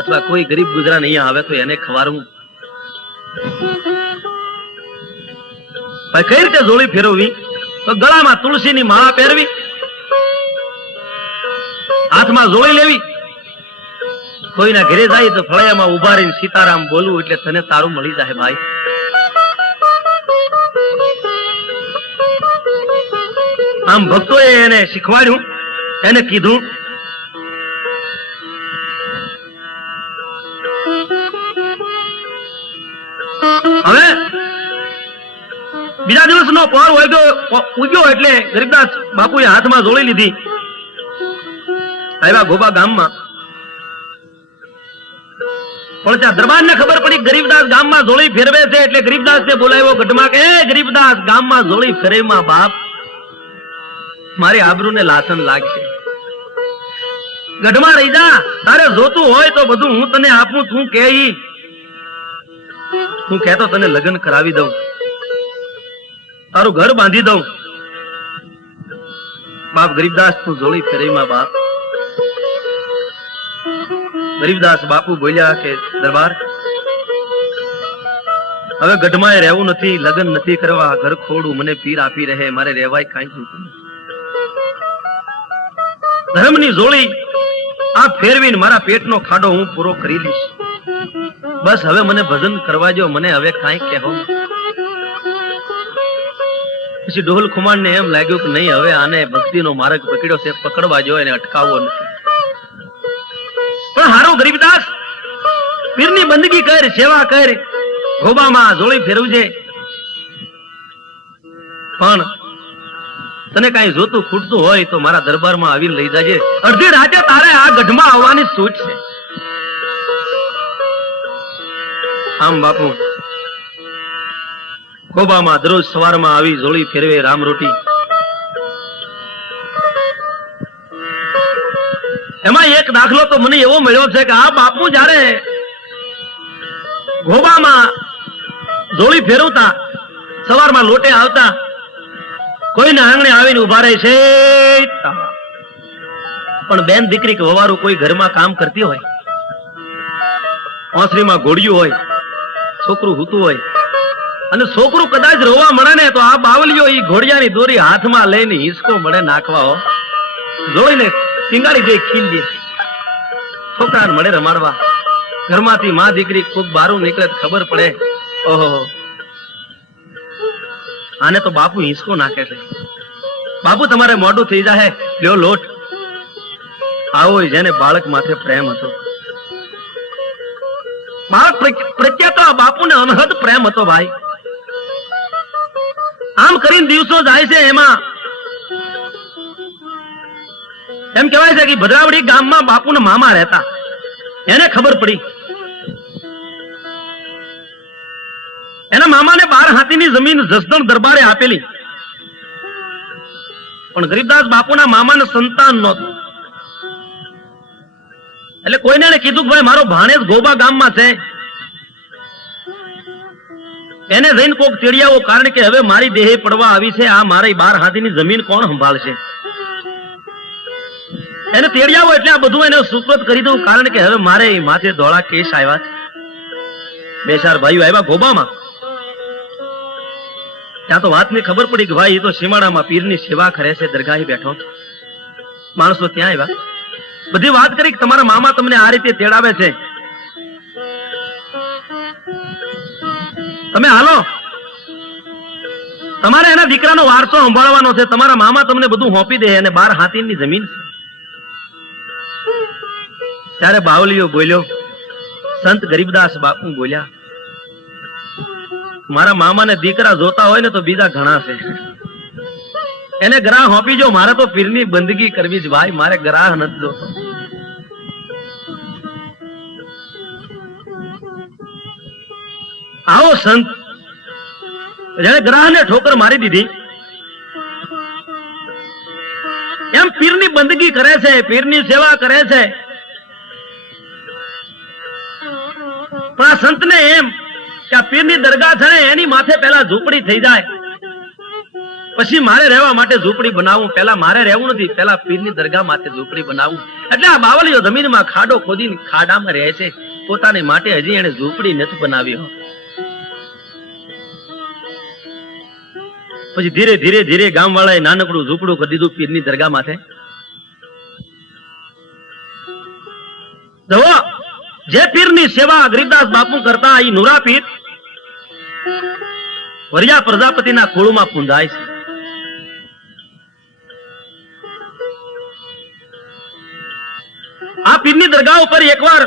અથવા કોઈ ગરીબ ગુજરાન અહીંયા આવે તો એને ખવારવું. કઈ રીતે જોળી ફેરવવી? તો ગળામાં તુલસીની માળા પહેરવી, હાથમાં જોળી લેવી, કોઈના ઘરે જાય તો ફળિયામાં ઉભા રહીને સીતારામ બોલવું, એટલે તને તારું મળી જાય ભાઈ. આમ ભક્તોએ એને શીખવાડ્યું, એને કીધું. હવે બીજા દિવસનો પહોર ઉગ્યો એટલે ગરીબદાસ બાપુએ હાથમાં જોડી લીધી, આવ્યા ગોબા ગામમાં. પણ ત્યાં દરબારને ખબર પડી ગરીબદાસ ગામમાં જોડી ફેરવે છે, એટલે ગરીબદાસને બોલાવ્યો ગઢમાં કે ગરીબદાસ ગામમાં જોડી ફેરવીમાં બાપ મારી આબરૂને લાસન લાગશે, ગઢમાં રહી જા, તારે જોતું હોય તો બધું હું તને આપું, તું કે હું કહેતો તને લગ્ન કરાવી દઉં, તારું ઘર બાંધી દઉં. બાપ ગરીબદાસ તું જોડી ફેરવીમાં બાપ. ગરીબદાસ બાપુ બોલ્યા કે દરબાર હવે ગઢમાં રહેવું નથી, લગ્ન નથી કરવા, ઘર ખોડું મને પીર આપી રહે, મારે રહેવાય કાંઈ જોતું નથી. ધર્મની જોડી આ ફેરવીને મારા પેટનો ખાડો હું પૂરો કરી લઈશ. બસ હવે મને ભજન કરવા જો, મને હવે કાંઈ કહેવો. પછી ડોહલ ખુમાણ ને એમ લાગ્યું કે નહીં, હવે આને ભક્તિનો માર્ગ પકડ્યો છે, પકડવા જો, એને અટકાવવો નથી. પણ હારો ગરીબદાસ પીરની બંદગી કર, સેવા કર, ગોબામાં જોડી ફેરવજે, પણ તને કઈ જોતું ખૂટતું હોય તો મારા દરબારમાં આવીને લઈ જાજે. અડધી રાતે તારે આ ગઢમાં આવવાની છૂટ છે. આમ બાપુ ગોબામાં દરરોજ સવારમાં આવી જોડી ફેરવે, રામ રોટી. એમાં એક દાખલો તો મને એવો મળ્યો છે કે આ બાપુ જયારે ગોબામાં જોડી ફેરવતા, સવારમાં લોટે આવતા, કોઈના આંગણે આવીને ઉભા રહે છે. પણ બેન દીકરી કે વવારું કોઈ ઘરમાં કામ કરતી હોય, ઓસરીમાં ઘોડિયું હોય, છોકરું હૂતું હોય, અને છોકરું કદાચ રોવા મળે ને તો આ બાવલીઓ ઈ ઘોડિયાની દોરી હાથમાં લઈને હિંચકો મળે નાખવા હો, જોઈને ટીંગાડી જઈ ખીલ દે, છોકરાને મળે રમાડવા. ઘરમાંથી માં દીકરી કોક બારું નીકળે ખબર પડે, ઓહો આને તો બાપુ હિંચકો નાખે છે, બાપુ તમારે મોઢું થઈ જાય, લ્યો લોટ. આવો જેને બાળક માથે પ્રેમ હતો, બાળક પ્રત્યે તો બાપુને અનહદ પ્રેમ હતો ભાઈ. આમ કરીને દિવસો જાય છે. એમાં એમ કહેવાય છે કે ભદ્રાવડી ગામમાં બાપુના મામા રહેતા, એને ખબર પડી. એના મામાને 12 હાથીની જમીન જસદણ દરબારે આપેલી, પણ ગરીબદાસ બાપુના મામાને સંતાન નહોતું. એટલે કોઈને કીધું કે ભાઈ મારો ભાણેજ ગોબા ગામમાં છે, એને જઈને કોક તેડિયાવો, કારણ કે હવે મારી દેહે પડવા આવી છે, આ મારી 12 હાથીની જમીન કોણ સંભાળશે. એને તેડિયાવો એટલે આ બધું એને સુપ્રત કરી દઉં, કારણ કે હવે મારે માથે ધોળા કેસ આવ્યા છે. 2-4 ભાઈઓ આવ્યા ગોબામાં, ત્યાં તો વાતની ખબર પડી કે ભાઈ એ તો સીમાડામાં પીરની સેવા કરે છે, દરગાહે બેઠો. માણસો ત્યાં આવ્યા, બધી વાત કરી કે તમારા મામા તમને આ રીતે તેડાવે છે, તમે હાલો, તમારે એના દીકરાનો વારસો સંભાળવાનો છે, તમારા મામા તમને બધું સોંપી દે, અને 12 હાથીની જમીન છે. ત્યારે બાવલીઓ બોલ્યો, સંત ગરીબદાસ બાપુ બોલ્યા, મારા મામાને દીકરા જોતા હોય ને તો બીજા ઘણા છે, એને ગ્રાહ સોંપી જો, મારે તો પીરની બંદગી કરવી જ ભાઈ, મારે ગ્રાહ નથી જોતો. આવો સંત જેને ગ્રાહને ઠોકર મારી દીધી, એમ પીરની બંદગી કરે છે, પીરની સેવા કરે છે. પણ આ સંતને એમ કે આ પીરની દરગાહ છે ને એની માથે પહેલા ઝૂંપડી થઈ જાય, પછી મારે રહેવા માટે ઝૂંપડી બનાવું. પહેલા મારે રહેવું નથી, પહેલા પીરની દરગાહ માથે ઝૂંપડી બનાવું. એટલે આ બાવળીઓ જમીનમાં ખાડો ખોદીને ખાડામાં રહે છે, પોતાની માટે હજી એને ઝૂંપડી નથી બનાવી. પછી ધીરે ધીરે ધીરે ગામ વાળાએ નાનકડું ઝૂંપડું કરી દીધું પીરની દરગાહ માથે. જુઓ, જે પીરની સેવા ગરીબદાસ બાપુ કરતા એ નુરા પીર વરિયા પ્રજાપતિના કુળમાં પૂંજાય છે. આ પીરની દરગાહ ઉપર એકવાર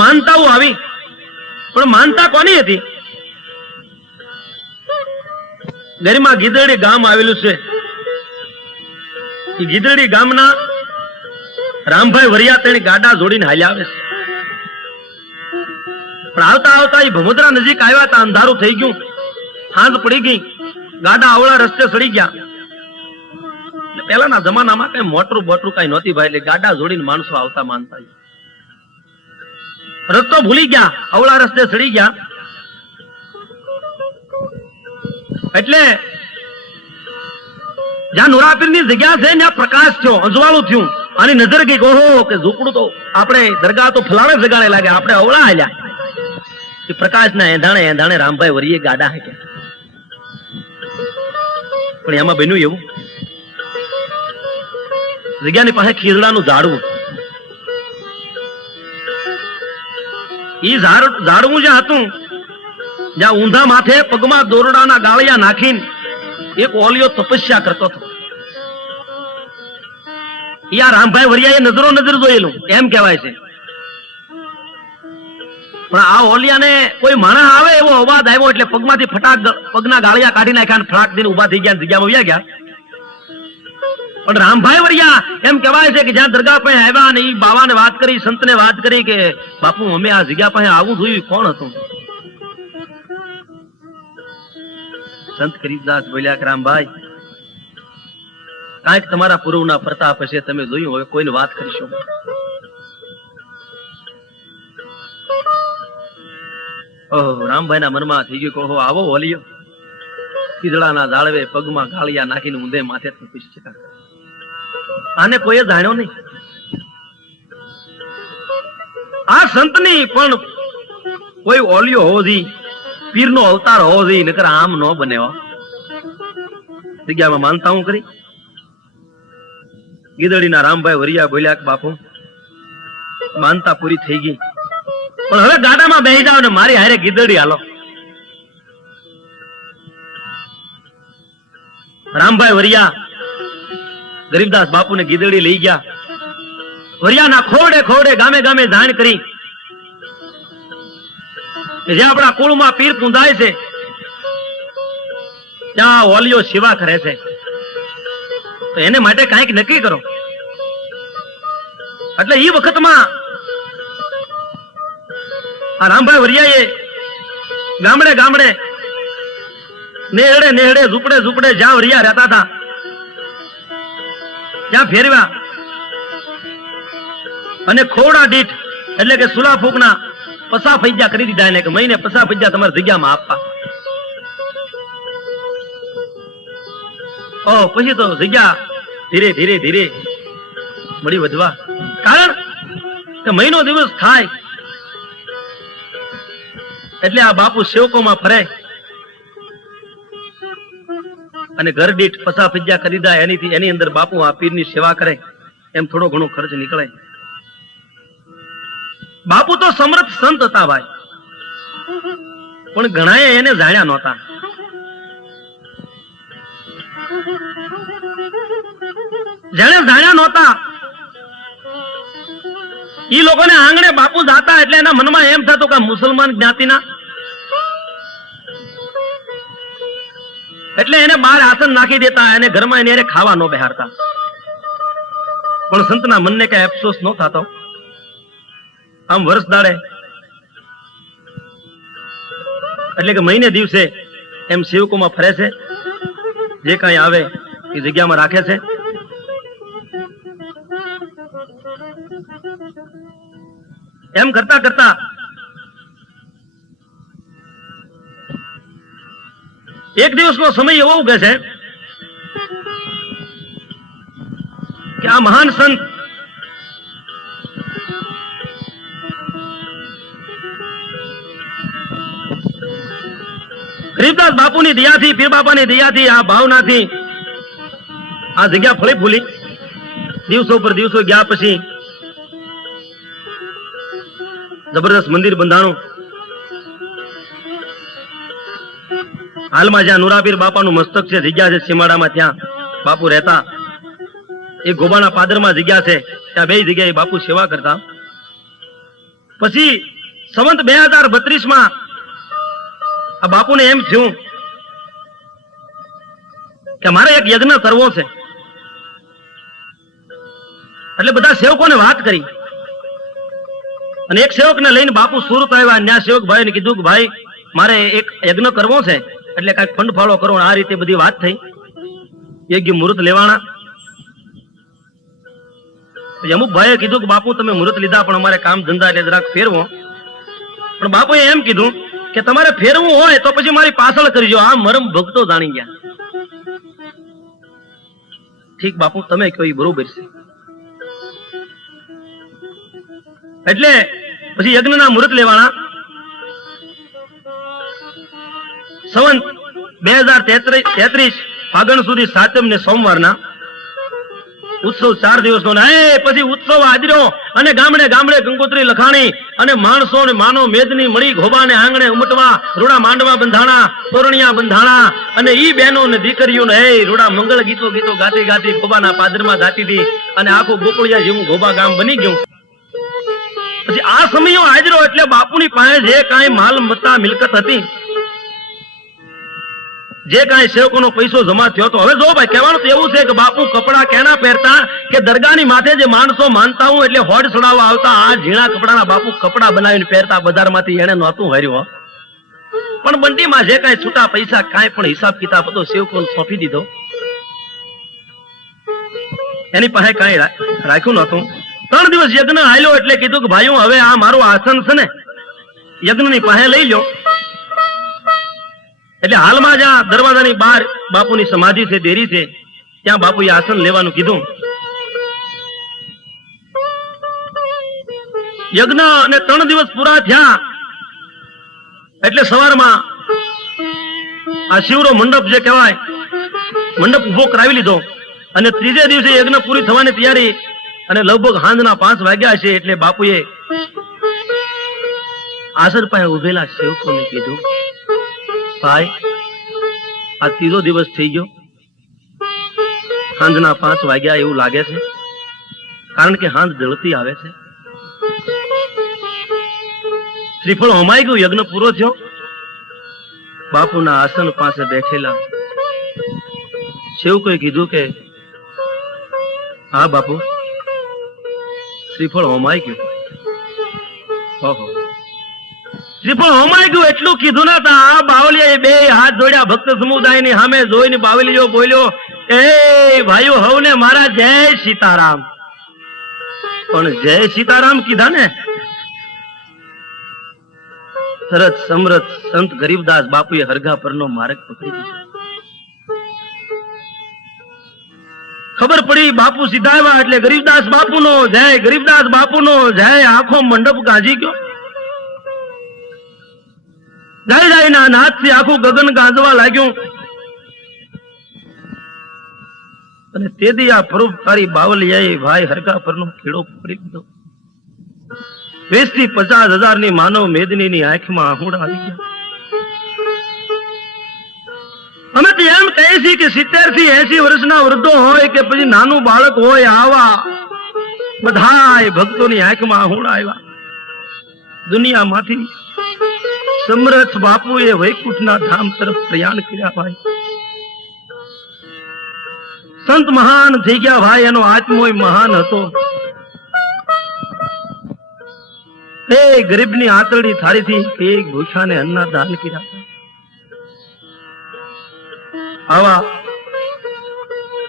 માનતાઓ આવી, પણ માનતા કોની હતી? ગરિમા ગીદડી ગામ આવેલું છે. એ ગીદડી ગામના રામભાઈ વરિયા તેની ગાડા જોડીને હાલ્યા આવે છે. પણ આવતા આવતા એ ભમોદરા નજીક આવ્યા હતા, અંધારું થઈ ગયું, સાંજ પડી ગઈ, ગાડા આવળા રસ્તે સડી ગયા. પહેલાના જમાનામાં કઈ મોટરું બોટરું કઈ નહોતી ભાઈ, એટલે ગાડા જોડીને માણસો આવતા માનતા. રસ્તો ભૂલી ગયા, અવળા રસ્તે સડી ગયા. એટલે જ્યાં નુરાપીરની જગ્યા છે ત્યાં પ્રકાશ થયો, અજવાળું થયું, અને નજર ગઈ, ઓહો કે ઝૂંપડું તો આપણે દરગાહ તો ફલાણે જગાડે લાગે, આપણે અવળા હાલ્યા. એ પ્રકાશના એંધાણે એંધાણે રામભાઈ વરીએ ગાડા હાક્યા. પણ એમાં બન્યું એવું, જગ્યાની પાસે ખીજડાનું ઝાડવું, ઈ ઝાડવું જ્યાં હતું, જ્યાં ઊંધા માથે પગમાં દોરડાના ગાળિયા નાખીને એક ઓલિયો તપસ્યા કરતો હતો. યા રામભાઈ વરિયાએ નજરો નજર જોયેલું એમ કહેવાય છે. પણ આ ઓલિયાને કોઈ માણસ આવે એવો અવાજ આવ્યો એટલે પગમાંથી ફટાક પગના ગાળિયા કાઢી નાખ્યા અને ફટાક દઈને ઉભા થઈ ગયા, જગ્યામાં વયા ગયા. પણ રામભાઈ વરિયા એમ કહેવાય છે કે જ્યાં દરગાહ પાસે આવ્યા ને એ બાવાને વાત કરી, સંતને વાત કરી કે બાપુ અમે આ જગ્યા પાસે આવું જોયું, કોણ હતું? સંત ગરીબદાસ બોલ્યા કે રામભાઈ, કાંઈક તમારા પૂર્વના પ્રતાપ હશે, તમે જોયું, હવે કોઈને વાત કરીશું. ઓહો, રામભાઈના મનમાં થઈ ગયું કે ઓહો આવો ઓલિયો ખીજડાના ઝાડવે પગમાં ગાળિયા નાખીને ઊંધે માથે તપસ્યા કરે. આને કોઈએ જાણ્યો નહીં. આ સંતની પણ કોઈ ઓલિયો હોવો જોઈએ, પીરનો અવતાર હોવો જોઈએ, નકર આમ ન બને. જગ્યામાં માનતા હું કરી. ગીદડીના રામભાઈ વરિયા બોલ્યા કે બાપુ માનતા પૂરી થઈ ગઈ, પણ હવે ગાડામાં બેસી જાવ ને મારી હારે ગીદડી હાલો. રામભાઈ વરિયા ગરીબદાસ બાપુને ગીદડી લઈ ગયા. વરિયાના ખોડે ખોડે ગામે ગામે જાણ કરી કે જે આપણા કુળમાં પીર પૂંજાય છે ત્યાં ઓલિયો સેવા કરે છે, તો એને માટે કાંઈક નક્કી કરો. એટલે એ વખતમાં આ રામભાઈ વરિયાએ ગામડે ગામડે નેહડે નેહડે ઝૂંપડે ઝૂંપડે જ્યાં વરિયા રહેતા હતા ત્યાં ફેરવ્યા અને ખોડા દીઠ એટલે કે સુલા ફૂકના પસા ફૈજા કરી દીધા, એને કે મહિને પસા ફૈજા તમારી જગ્યામાં આપવા. પછી તો જગ્યા ધીરે ધીરે ધીરે મળી વધવા, કારણ કે મહિનો દિવસ થાય એટલે આ બાપુ સેવકોમાં ફરે અને ઘર દીઠ પસા ફૈજા કરી દીધા, એની અંદર બાપુ આ પીરની સેવા કરે, એમ થોડો ઘણો ખર્ચ નીકળે. બાપુ તો સમર્થ સંત હતા ભાઈ, પણ ઘણાએ એને જાણ્યા નહોતા. જેને જાણ્યા નહોતા ઈ લોકોને આંગણે બાપુ જાતા એટલે એના મનમાં એમ થતું કે મુસલમાન જ્ઞાતિના, એટલે એને બહાર આસન નાખી દેતા, એને ઘરમાં એને ખાવા ન બેહારતા. પણ સંતના મનને કઈ અફસોસ ન થતો. આમ વર્ષ દાડે એટલે કે મહિને દિવસે એમ સેવકોમાં ફરે છે, જે કઈ આવે એ જગ્યામાં રાખે છે. એમ કરતા કરતા એક દિવસનો સમય એવો ઉગે છે કે આ મહાન સંત ગરીબદાસ બાપુની દયાથી, પીર બાપાની દયાથી, આ ભાવનાથી આ જગ્યા ફળી ફૂલી. દિવસો પર દિવસો ગયા પછી જબરદસ્ત મંદિર બંધાણું. હાલમાં જ્યાં નુરાપીર બાપાનું મસ્તક છે, જગ્યા છે સીમાડામાં, ત્યાં બાપુ રહેતા. એ ગોબાના પાદરમાં જગ્યા છે, ત્યાં બે જગ્યાએ બાપુ સેવા કરતા. પછી સંવત 2032 આ બાપુને એમ થયું કે મારે એક યજ્ઞ કરવો છે. એટલે બધા સેવકોને વાત કરી અને એક સેવકને લઈને બાપુ સુરત આવ્યા. ત્યાં સેવક ભાઈને કીધું કે ભાઈ મારે એક યજ્ઞ કરવો છે, એટલે કઈક ફંડ ફાળો કરો. આ રીતે બધી વાત થઈ. યજ્ઞ મુહૂર્ત લેવાના. અમુક ભાઈએ કીધું કે બાપુ તમે મુહૂર્ત લીધા, પણ અમારે કામ ધંધા એટલે જરાક ફેરવો. પણ બાપુએ એમ કીધું કે તમારે ફેરવું હોય તો પછી મારી પાછળ કરજો. આ મરમ ભક્તો જાણી ગયા. ઠીક બાપુ, તમે કહો એ બરોબર છે. એટલે પછી યજ્ઞના મુહૂર્ત લેવાના. સંવત 2033 ફાગણ સુધી સાતમ ને સોમવારના ઉત્સવ 4 દિવસનો. પછી ઉત્સવ આદર્યો અને ગામડે ગામડે કંકોત્રી લખાણી અને માણસો ને માનો મેદની મળી ઘોબાને આંગણે ઉમટવા. રૂડા માંડવા બંધાણા, તોરણિયા બંધાણા અને ઈ બહેનો ને દીકરીઓને રૂડા મંગળ ગીતો ગાતી ગાતી ઘોબાના પાદરમાં ગાતી હતી અને આખું ગોકળિયા જેવું ઘોબા ગામ બની ગયું. પછી આ સમયો હાજરો એટલે બાપુની પાસે જે કાંઈ માલ મત્તા મિલકત હતી, જે કાંઈ સેવકોનો પૈસો જમા થયો તો. હવે જો ભાઈ કહેવાનું તો એવું છે કે બાપુ કપડા કેના પહેરતા કે દરગાહની માથે જે માણસો માનતા હું એટલે હોડ ચડાવવા આવતા. આ ઝીણા કપડાના બાપુ કપડા બનાવીને પહેરતા બજારમાંથી. એને નહોતું હાર્યું, પણ બંડીમાં જે કાંઈ છૂટા પૈસા કાંઈ પણ હિસાબ કિતાબ હતો સેવકોને સોંપી દીધો. એની પાસે કાંઈ રાખ્યું નહોતું. 3 દિવસ યજ્ઞ હાલ્યો એટલે કીધું કે ભાઈઓ હવે આ મારું આસન છે ને યજ્ઞની પાસે લઈ લો. એટલે હાલમાં જ્યાં દરવાજાની બહાર બાપુની સમાધિ છે, દેરી છે, ત્યાં બાપુએ આસન લેવાનું કીધું. યજ્ઞ અને 3 દિવસ પૂરા થયા એટલે સવારમાં આ શિવરો મંડપ જે કહેવાય, મંડપ ઉભો કરાવી લીધો. અને 3જે દિવસે યજ્ઞ પૂરી થવાની તૈયારી અને લગભગ સાંજના 5 વાગ્યા છે એટલે બાપુએ આસર પાસે ઉભેલા સેવકોને કીધું, ભાઈ આ 3જો દિવસ થઈ ગયો, સાંજના 5 વાગ્યા એવું લાગે છે, કારણ કે સાંજ જળતી આવે છે. શ્રીફળ હોમાઈ ગયું, યજ્ઞ પૂરો થયો. બાપુના આસન પાસે બેઠેલા સેવકોએ કીધું કે હા બાપુ શ્રીફળ હોમાઈ ગયું. ઓહો, શ્રીફળ હોમાઈ ગયું એટલું કીધું ના તા આ બાવલિયાએ 2 હાથ જોડ્યા ભક્ત સમુદાયની સામે જોઈને બાવલિયો બોલ્યો, એ ભાઈઓ હવને મારા જય સીતારામ. પણ જય સીતારામ કીધા ને તરત સમરથ સંત ગરીબદાસ બાપુએ હરગા પરનો માર્ગ પકડી દીધો. ખબર પડી બાપુ સીધા આવ્યા એટલે ગરીબદાસ બાપુનો જય, ગરીબદાસ બાપુનો જય. આખો મંડપ ગાજી ગયો. જય જય ના નાદથી આખું ગગન ગાજવા લાગ્યું. અને તેથી આ પરોપકારી બાવલિયાએ ભાઈ હરગા પરનો ખેડો પકડી લીધો. 20 થી 50 હજારની માનવ મેદનીની આંખમાં આહુડા આવી ગયા. અમે તો એમ કહીએ છીએ કે 70 થી 80 વર્ષના વૃદ્ધો હોય કે પછી નાનું બાળક હોય, આવા બધાય ભક્તોની આંખમાં આહુડા આવ્યા. દુનિયામાંથી સમરથ બાપુએ વૈકુંઠના ધામ તરફ પ્રયાણ કર્યા. ભાઈ સંત મહાન થઈ ગયા. ભાઈ એનો આત્મોય મહાન હતો. એ ગરીબની આંતરડી થાળીથી એક ભૂખ્યાને અન્નના દાન કર્યા. આવા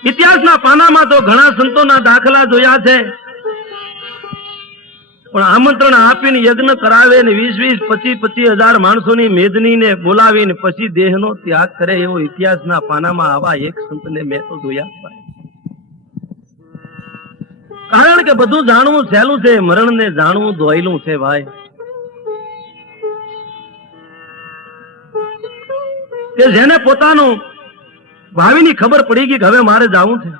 ઇતિહાસના પાનામાં તો ઘણા સંતોના દાખલા જોયા છે, પણ આમંત્રણ આપીને યજ્ઞ કરાવે ને 20,000-25,000 માણસોની મેદનીને બોલાવીને પછી દેહનો ત્યાગ કરે એવો ઇતિહાસના પાનામાં આવા એક સંતને મેં તો જોયા જ ભાઈ. કારણ કે બધું જાણવું સહેલું છે, મરણને જાણવું દોયલું છે ભાઈ. કે જેને પોતાનું ભાવિની ખબર પડી ગઈ કે હવે મારે જાવું છે,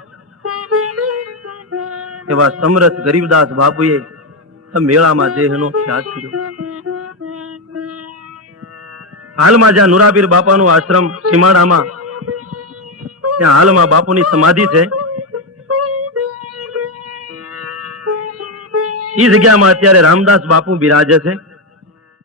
એવા સમરથ ગરીબદાસ બાપુએ મેળામાં દેહનો ત્યાગ કર્યો. હાલમાં જ્યાં નુરાબીર બાપાનું આશ્રમ સીમાડામાં, ત્યાં હાલમાં બાપુની સમાધિ છે. એ જગ્યામાં અત્યારે રામદાસ બાપુ બિરાજે છે.